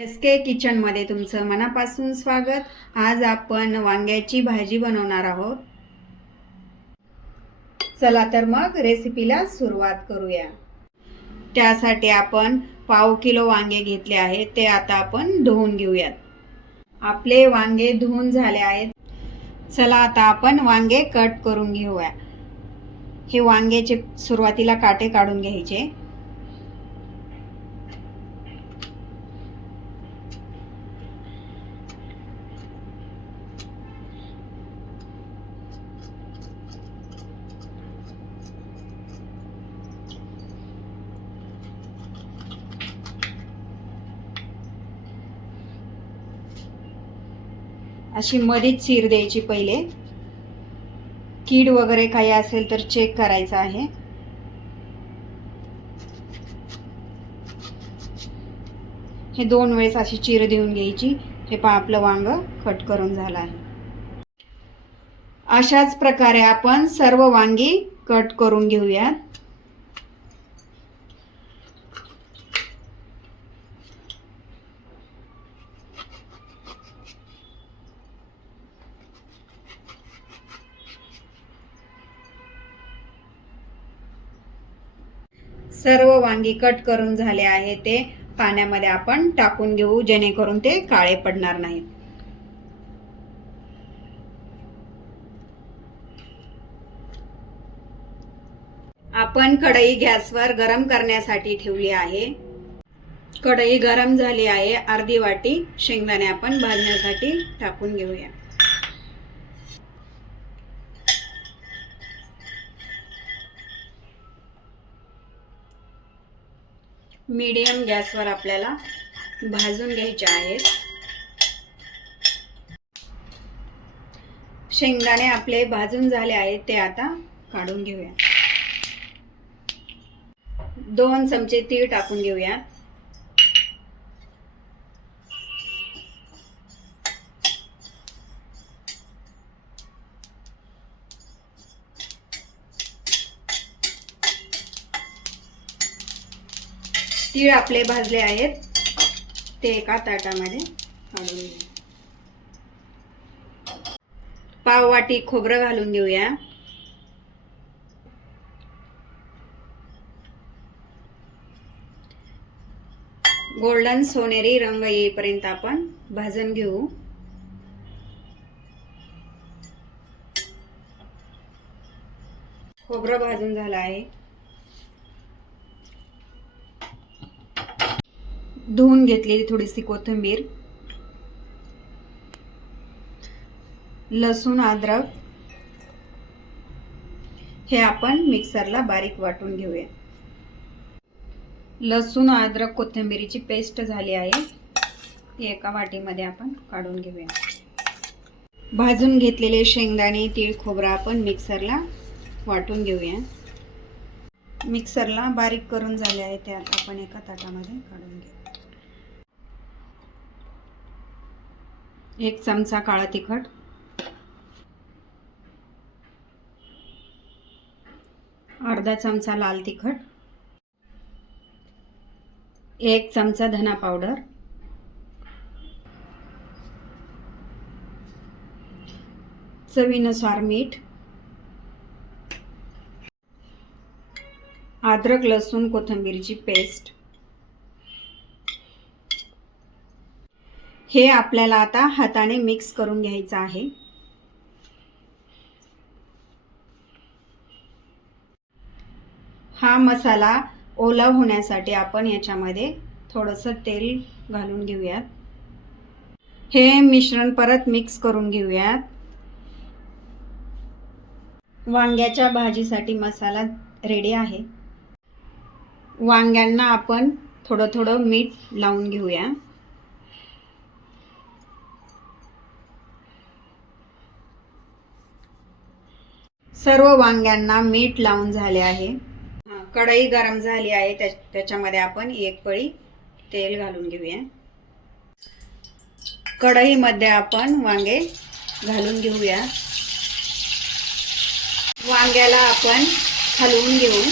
S के किचनमध्ये तुमचं मनापासून स्वागत. आज आपण वांग्याची भाजी बनवणार आहोत. चला तर मग रेसिपीला सुरुवात करूया. त्यासाठी आपण पाव किलो वांगे घेतले आहेत. ते आता आपण धुवून घेऊयात. आपले वांगे धुवून झाले आहेत. चला आता आपण वांगे कट करून घेऊया. हे वांग्याचे सुरुवातीला काटे काढून घ्यायचे. अशी मधीच चीर द्यायची पहिले. कीड वगैरे काही असेल तर चेक करायचं आहे. हे दोन वेळेस अशी चीर देऊन घ्यायची. हे पहा आपलं वांग कट करून झालं आहे. अशाच प्रकारे आपण सर्व वांगी कट करून घेऊयात. सर्व वांगी कट करून झाले आहे ते पाण्यामध्ये आपण टाकून घेऊ जेणेकरून ते काळे पडणार नाहीत. आपण कढई गॅसवर गरम करण्यासाठी ठेवली आहे. कढई गरम झाली आहे अर्धी वाटी शेंगदाणे आपण भाजण्यासाठी टाकून घेऊया. मीडियम गॅसवर आपल्याला भाजून घ्यायचे आहेत. शेंगदाणे आपले भाजून झाले आहेत ते आता काढून घेऊया. दोन चमचे तीळ टाकून घेऊया तीळ आपले भाजले आहेत. ते एका ताटामध्ये काढून घेऊ. पाव वाटी खोबरं घालून घेऊया. गोल्डन सोनेरी रंग येईपर्यंत आपण भाजून घेऊ. खोबरं भाजून झालं आहे. धुवून घेतलेली थोडीशी कोथिंबीर लसूण अद्रक हे आपण मिक्सरला बारीक वाटून घेऊया. लसूण अद्रक कोथिंबीरीची पेस्ट झाली आहे. ती एका वाटीमध्ये आपण काढून घेऊया. भाजून घेतलेले शेंगदाणे तीळ खोबरं आपण मिक्सरला वाटून घेऊया. मिक्सरला बारीक करून झाले आहे ते आता आपण एका ताटामध्ये काढून घेऊ एक चमचा काळा तिखट. अर्धा चमचा लाल तिखट. एक चमचा धना पावडर. चवीनुसार मीठ. अद्रक लसूण कोथिंबीरची पेस्ट. हे आपल्याला आता हाताने मिक्स करून घ्यायचं आहे. हा मसाला ओला होण्यासाठी आपण याच्यामध्ये थोडंसं तेल घालून घेऊयात. हे मिश्रण परत मिक्स करून घेऊयात. वांग्याच्या भाजीसाठी मसाला रेडी आहे. वांग्यांना आपण थोडं थोडं मीठ लावून घेऊया. सर्व वांग्यांना मीठ लावून झाले आहे. कढई गरम झाली आहे. त्या त्याच्यामध्ये आपण एक पळी तेल घालून घेऊया. कढईमध्ये आपण वांगे घालून घेऊया. वांग्याला आपण हलवून घेऊ.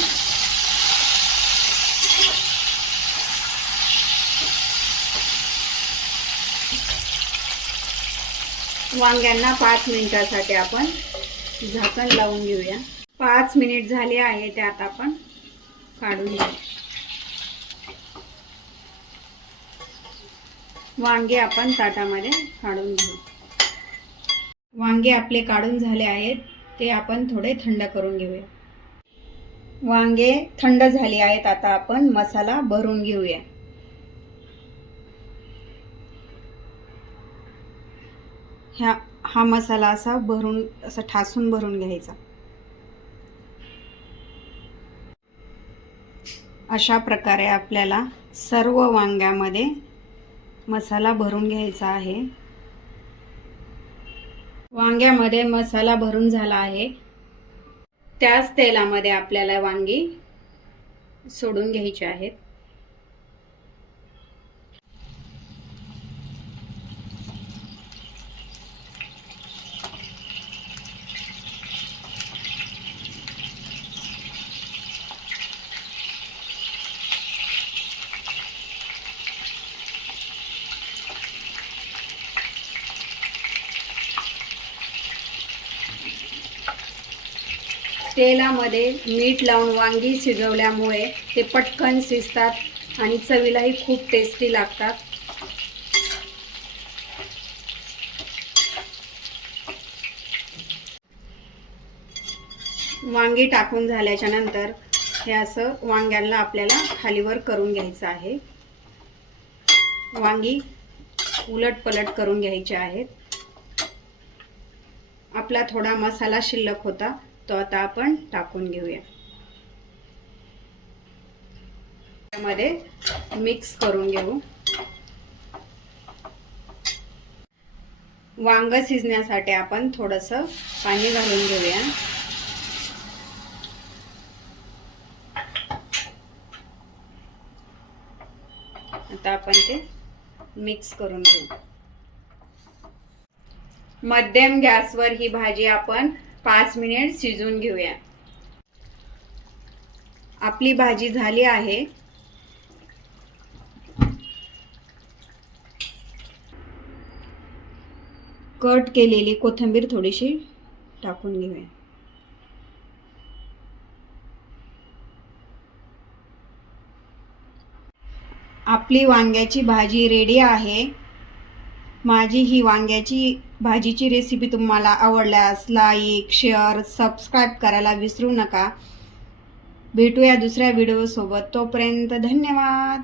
वांग्यांना पाच मिनिटासाठी आपण झाकण लावून घेऊया. पाच मिनिट झाले आहे ते आता आपण काढून घेऊ. वांगे आपण ताटामध्ये काढून घेऊ. वांगे आपले काढून झाले आहेत ते आपण थोडे थंड करून घेऊया. वांगे थंड झाले आहेत आता आपण मसाला भरून घेऊया. ह्या हा मसाला असा भरून असा ठासून भरून घ्यायचा. अशा प्रकारे आपल्याला सर्व वांग्यामध्ये मसाला भरून घ्यायचा आहे. वांग्यामध्ये मसाला भरून झाला आहे. त्याच तेलामध्ये आपल्याला वांगी सोडून घ्यायची आहेत. तेलामध्ये मीठ लावून वांगी शिजवल्यामुळे ते पटकन शिजतात आणि चवीलाही खूप टेस्टी लागतात. वांगी टाकून झाल्याच्यानंतर हे असं वांग्यांना आपल्याला खालीवर करून घ्यायचं आहे. वांगी उलट पलट करून घ्यायचे आहेत. आपला थोडा मसाला शिल्लक होता. तो आता आपण टाकून घेऊया. त्यामध्ये मिक्स करून घेऊ. वांग शिजण्यासाठी आपण थोडस पाणी घालून घेऊया. आता आपण ते मिक्स करून घेऊ. मध्यम गॅसवर ही भाजी आपण पाच मिनिट शिजून घेऊया. आपली भाजी झाली आहे. कट केलेली कोथिंबीर थोडीशी टाकून घेऊया. आपली वांग्याची भाजी रेडी आहे. माझी ही वांग्याची भाजीची रेसिपी तुम्हाला आवडल्यास लाईक शेअर सबस्क्राईब करायला विसरू नका. भेटूया दुसऱ्या व्हिडिओसोबत तोपर्यंत धन्यवाद.